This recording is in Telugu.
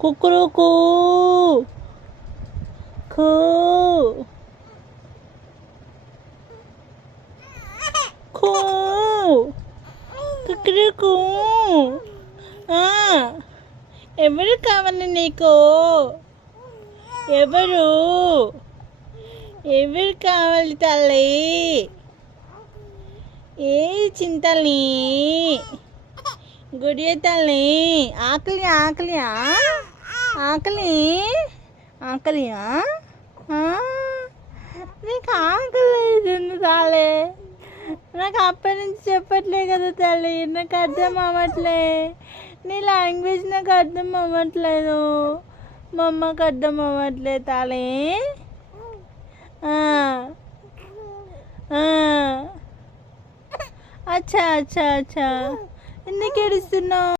కుక్కురుకు కూ కూ కుక్కురుకు. ఎవరు కావాలి నీకు? ఎవరు ఎవరు కావాలి తల్లి? ఏ చింతల్ని గుడియ తల్లి. ఆకలి ఆకలియా? ఆకలి ఆకలియా? నీకు ఆకలి తాలే. నాకు అప్పటి నుంచి చెప్పట్లే కదా తల్లి, నాకు అర్థం అవ్వట్లే. నీ లాంగ్వేజ్ నాకు అర్థం అవ్వట్లేదు, మా అమ్మకి అర్థం అవ్వట్లేదు తాలే. అచ్చా అచ్చా అచ్చా, ఎందుకు ఏడుస్తున్నావు?